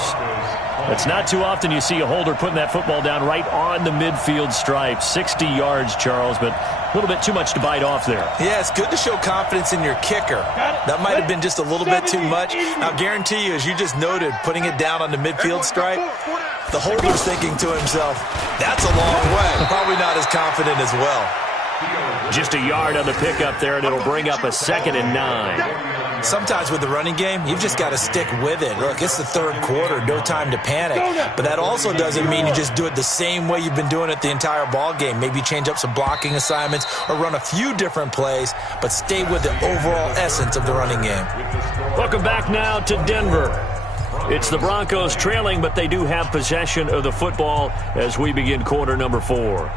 It's not too often you see a holder putting that football down right on the midfield stripe. 60 yards, Charles, but a little bit too much to bite off there. Yeah, it's good to show confidence in your kicker. That might have been just a little bit too much. I'll guarantee you, as you just noted, putting it down on the midfield stripe, the holder's thinking to himself, that's a long way. Probably not as confident as well. Just a yard on the pickup there, and it'll bring up a 2nd and 9. Sometimes with the running game, you've just got to stick with it. Look, it's the 3rd quarter, no time to panic. But that also doesn't mean you just do it the same way you've been doing it the entire ball game. Maybe change up some blocking assignments or run a few different plays, but stay with the overall essence of the running game. Welcome back now to Denver. It's the Broncos trailing, but they do have possession of the football as we begin quarter number 4.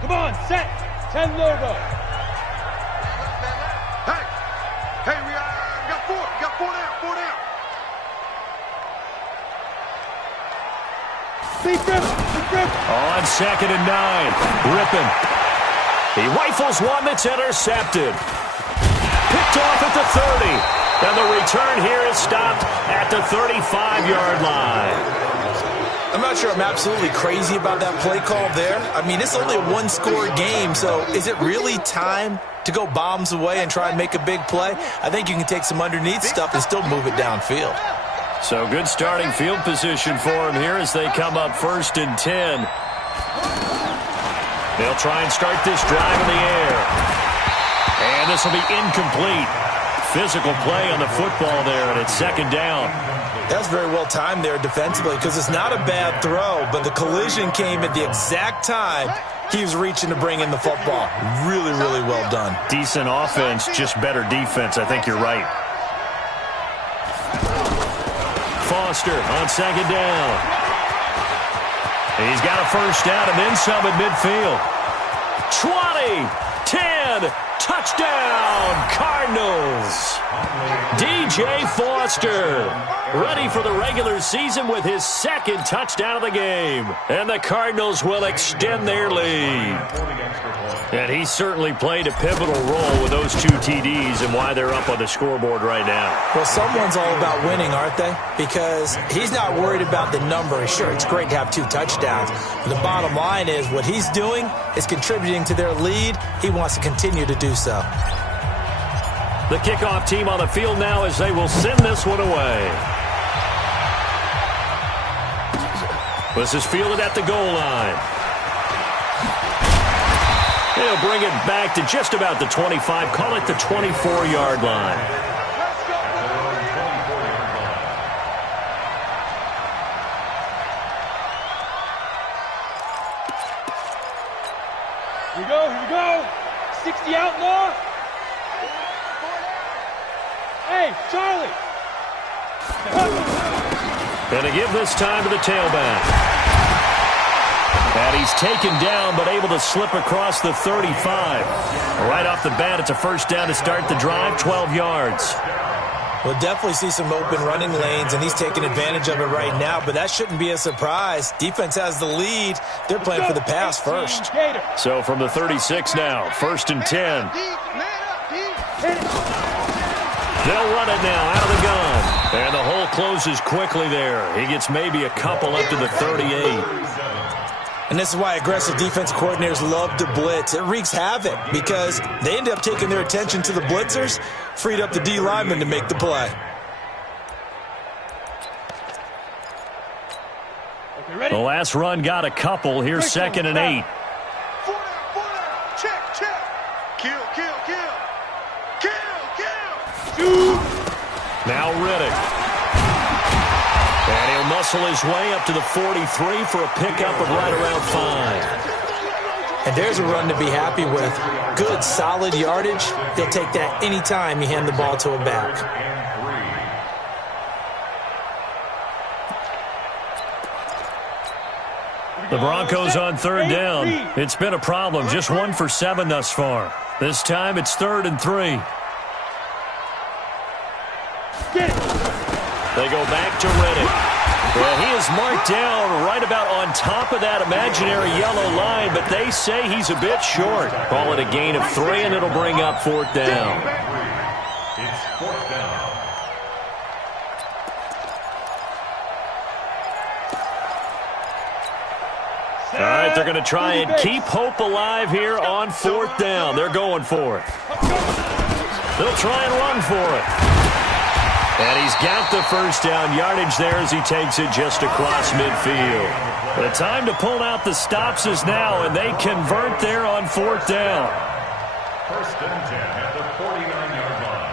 Come on, set. 10 logo. Hey, we got 4. We got 4 down. 4 down. Big rip. On 2nd and 9. Rippon. He rifles one that's intercepted. Picked off at the 30. And the return here is stopped at the 35-yard line. I'm not sure I'm absolutely crazy about that play call there. I mean, it's only a one-score game, so is it really time to go bombs away and try and make a big play? I think you can take some underneath stuff and still move it downfield. So good starting field position for him here as they come up 1st and 10. They'll try and start this drive in the air. And this will be incomplete. Physical play on the football there, and it's 2nd down. That's very well timed there defensively because it's not a bad throw, but the collision came at the exact time he was reaching to bring in the football. Really, really well done. Decent offense, just better defense. I think you're right. Foster on 2nd down. He's got a 1st down and then some at midfield. 20, 10, touchdown, Cardinals. DJ Foster ready for the regular season with his 2nd touchdown of the game. And the Cardinals will extend their lead. And he certainly played a pivotal role with those 2 TDs and why they're up on the scoreboard right now. Well, someone's all about winning, aren't they? Because he's not worried about the number. Sure, it's great to have 2 touchdowns. But the bottom line is what he's doing is contributing to their lead. He wants to continue to do so. The kickoff team on the field now as they will send this one away. This is fielded at the goal line. They'll bring it back to just about the 25. Call it the 24-yard line. Here we go. 60 outlaw. Hey, Charlie. Going to give this time to the tailback. And he's taken down, but able to slip across the 35. Right off the bat, it's a 1st down to start the drive, 12 yards. We'll definitely see some open running lanes, and he's taking advantage of it right now, but that shouldn't be a surprise. Defense has the lead. They're playing for the pass first. So from the 36 now, 1st and 10. They'll run it now out of the gun. And the hole closes quickly there. He gets maybe a couple up to the 38. And this is why aggressive defense coordinators love to blitz. It wreaks havoc because they end up taking their attention to the blitzers, freed up the D lineman to make the play. The last run got a couple. Here's 2nd and 8. Check. Kill. Now Riddick. And he'll muscle his way up to the 43 for a pickup of right around 5. And there's a run to be happy with. Good, solid yardage. He'll take that anytime you hand the ball to a back. The Broncos on third down. It's been a problem. Just 1 for 7 thus far. This time it's 3rd and 3. They go back to Riddick. Well, he is marked down right about on top of that imaginary yellow line, but they say he's a bit short. Call it a gain of 3, and it'll bring up 4th down. It's 4th down. All right, they're going to try and keep hope alive here on 4th down. They're going for it. They'll try and run for it. And he's got the first down yardage there as he takes it just across midfield. The time to pull out the stops is now, and they convert there on 4th down. 1st and 10 at the 49-yard line.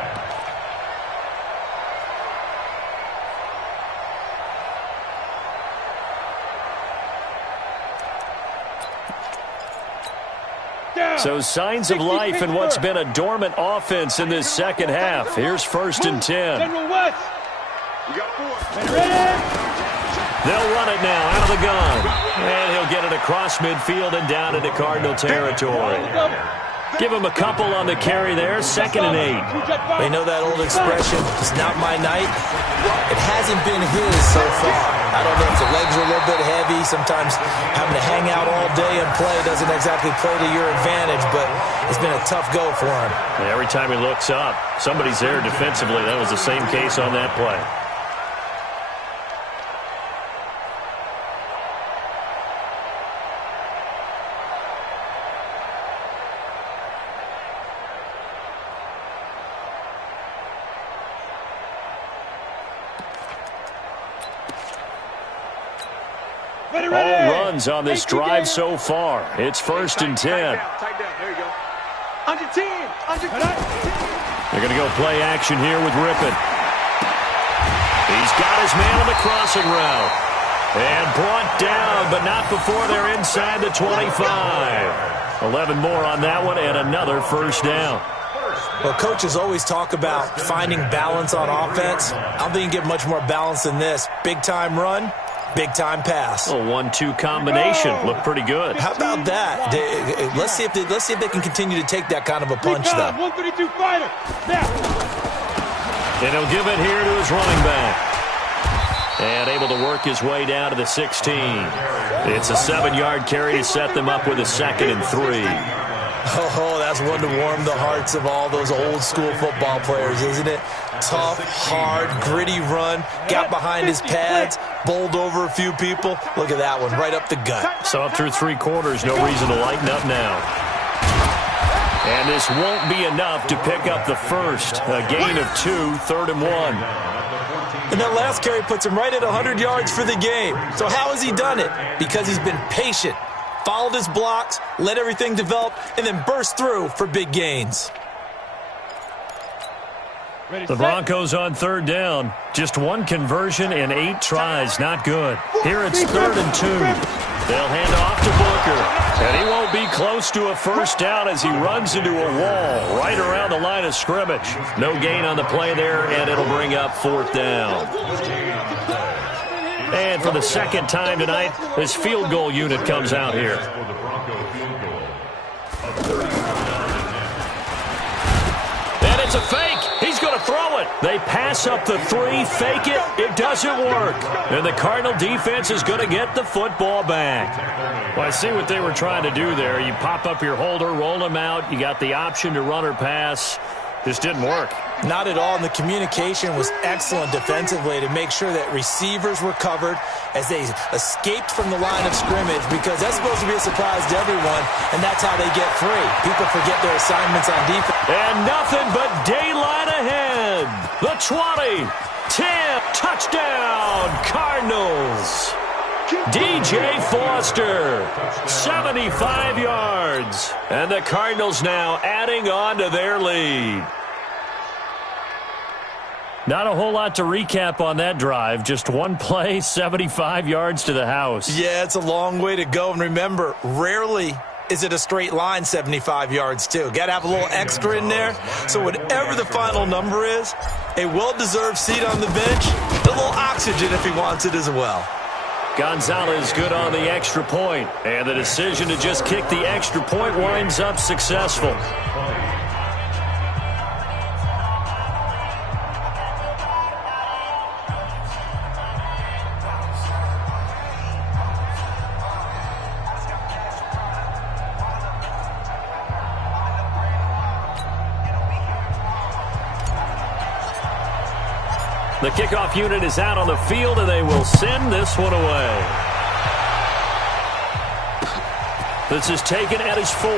So signs of life in what's been a dormant offense in this second half. Here's 1st and 10. General West. You got 4. They'll run it now out of the gun. And he'll get it across midfield and down into Cardinal territory. Give him a couple on the carry there. 2nd and 8. They know that old expression, it's not my night. It hasn't been his so far. I don't know if the legs are a little bit heavy. Sometimes having to hang out all day and play doesn't exactly play to your advantage, but it's been a tough go for him. Every time he looks up, somebody's there defensively. That was the same case on that play. All runs on this drive so far. It's 1st and 10. Tight down. There you go. Under 10. Under 10. They're going to go play action here with Rippon. He's got his man on the crossing route. And brought down, but not before they're inside the 25. 11 more on that one, and another 1st down. Well, coaches always talk about finding balance on offense. I don't think you get much more balance than this. Big-time run, big-time pass. A 1-2 combination. Looked pretty good. How about that? Let's see if they can continue to take that kind of a punch, though. 132 fighter. Now. And he'll give it here to his running back. And able to work his way down to the 16. It's a 7-yard carry to set them up with a 2nd and 3. Oh, that's one to warm the hearts of all those old-school football players, isn't it? Tough, hard, gritty run. Got behind his pads, bowled over a few people. Look at that one, right up the gut. So through 3 quarters, no reason to lighten up now. And this won't be enough to pick up the first. A gain of 2, 3rd and 1. And that last carry puts him right at 100 yards for the game. So how has he done it? Because he's been patient, followed his blocks, let everything develop, and then burst through for big gains. The Broncos on 3rd down. Just 1 conversion and 8 tries. Not good. Here it's 3rd and 2. They'll hand off to Booker. And he won't be close to a 1st down as he runs into a wall right around the line of scrimmage. No gain on the play there, and it'll bring up 4th down. And for the 2nd time tonight, this field goal unit comes out here. And it's a fake. He's going to throw it. They pass up the 3, fake it. It doesn't work. And the Cardinal defense is going to get the football back. Well, I see what they were trying to do there. You pop up your holder, roll them out. You got the option to run or pass. Just didn't work. Not at all, and the communication was excellent defensively to make sure that receivers were covered as they escaped from the line of scrimmage, because that's supposed to be a surprise to everyone, and that's how they get free. People forget their assignments on defense. And nothing but daylight ahead. The 20, 10, touchdown, Cardinals. DJ Foster, 75 yards. And the Cardinals now adding on to their lead. Not a whole lot to recap on that drive. Just one play, 75 yards to the house. Yeah, it's a long way to go. And remember, rarely is it a straight line 75 yards, too. Got to have a little extra in there. So whatever the final number is, a well-deserved seat on the bench, a little oxygen if he wants it as well. Gonzalez good on the extra point. And the decision to just kick the extra point winds up successful. The kickoff unit is out on the field, and they will send this one away. This is taken at his 4.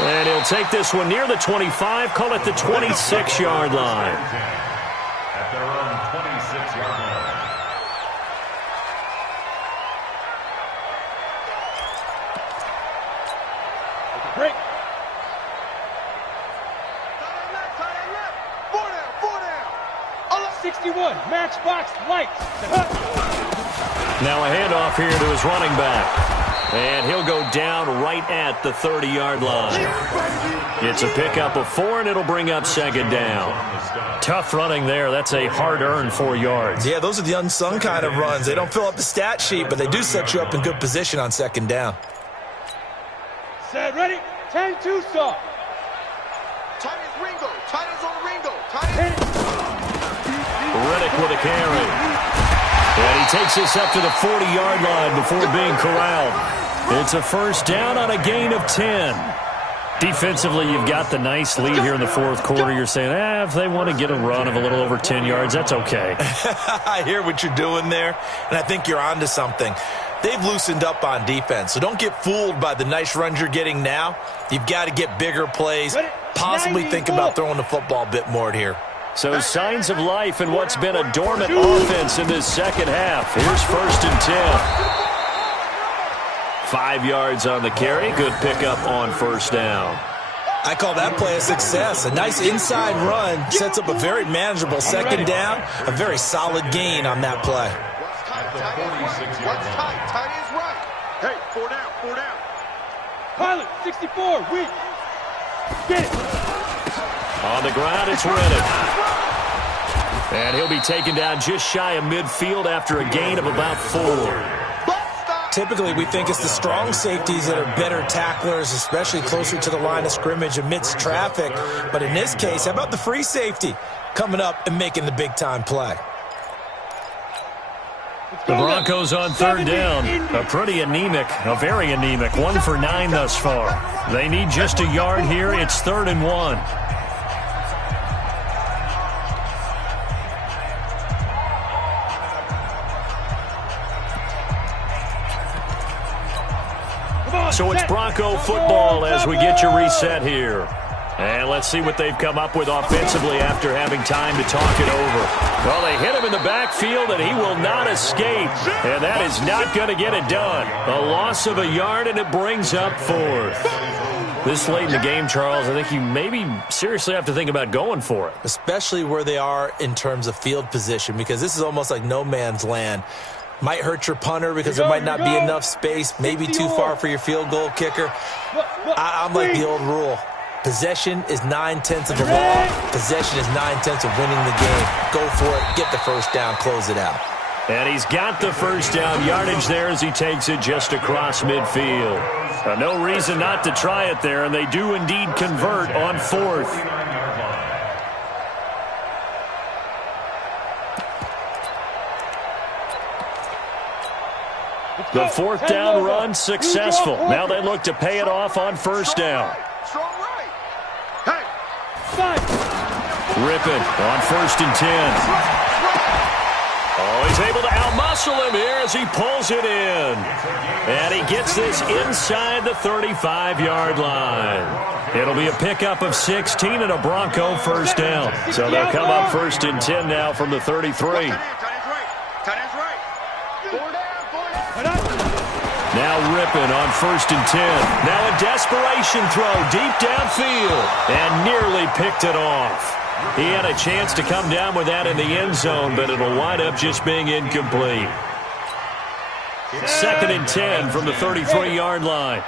And he'll take this one near the 25, call it the 26-yard line. At their own 26-yard line. Break. 61, matchbox lights. Now a handoff here to his running back. And he'll go down right at the 30-yard line. It's a pickup of 4, and it'll bring up second down. Tough running there. That's a hard-earned 4 yards. Yeah, those are the unsung kind of runs. They don't fill up the stat sheet, but they do set you up in good position on second down. Set, ready, 10-2 stop. Tight is Ringo. Tight is on Ringo. Tight is... Riddick with a carry. And he takes this up to the 40-yard line before being corralled. It's a first down on a gain of 10. Defensively, you've got the nice lead here in the fourth quarter. You're saying, if they want to get a run of a little over 10 yards, that's okay. I hear what you're doing there, and I think you're onto something. They've loosened up on defense, so don't get fooled by the nice runs you're getting now. You've got to get bigger plays, possibly think about throwing the football a bit more here. So signs of life in what's been a dormant offense in this second half. Here's first and 10. 5 yards on the carry. Good pickup on first down. I call that play a success. A nice inside run sets up a very manageable second down. A very solid gain on that play. What's tight? Tight is right. Hey, 4 down, 4 down. Pilot, 64, weak. Get it. On the ground, it's Riddick. And he'll be taken down just shy of midfield after a gain of about 4. Typically, we think it's the strong safeties that are better tacklers, especially closer to the line of scrimmage amidst traffic. But in this case, how about the free safety coming up and making the big-time play? The Broncos on third down. A very anemic. 1 for 9 thus far. They need just a yard here. It's 3rd and 1. So it's Bronco football as we get you reset here. And let's see what they've come up with offensively after having time to talk it over. Well, they hit him in the backfield, and he will not escape. And that is not going to get it done. A loss of a yard, and it brings up 4th. This late in the game, Charles, I think you maybe seriously have to think about going for it. Especially where they are in terms of field position, because this is almost like no man's land. Might hurt your punter because there might not be enough space, maybe too far for your field goal kicker. I'm like the old rule. Possession is 9/10 of the law. Possession is 9/10 of winning the game. Go for it. Get the first down. Close it out. And he's got the first down yardage there as he takes it just across midfield. No reason not to try it there, and they do indeed convert on 4th. The 4th down run successful. Now they look to pay it off on first down. Rippon on 1st and 10. Oh, he's able to outmuscle him here as he pulls it in. And he gets this inside the 35-yard line. It'll be a pickup of 16 and a Bronco first down. So they'll come up 1st and 10 now from the 33. Now Rippon on 1st and 10. Now a desperation throw deep downfield and nearly picked it off. He had a chance to come down with that in the end zone, but it'll wind up just being incomplete. 2nd and 10 from the 33-yard line.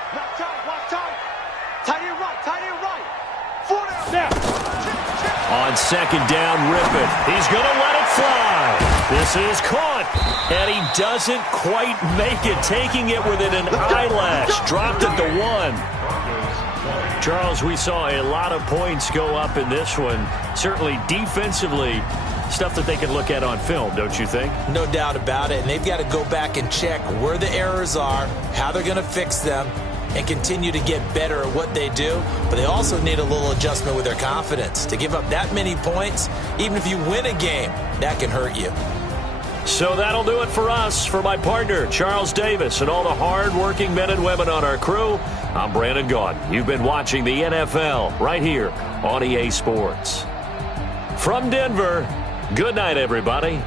On 2nd down, Rippon. He's going to let it fly. This is caught, and he doesn't quite make it, taking it within an eyelash. Dropped it to 1. Charles, we saw a lot of points go up in this one. Certainly defensively, stuff that they can look at on film, don't you think? No doubt about it, and they've got to go back and check where the errors are, how they're going to fix them, and continue to get better at what they do. But they also need a little adjustment with their confidence. To give up that many points, even if you win a game, that can hurt you. So that'll do it for us. For my partner, Charles Davis, and all the hard-working men and women on our crew, I'm Brandon Gaudin. You've been watching the NFL right here on EA Sports. From Denver, good night, everybody.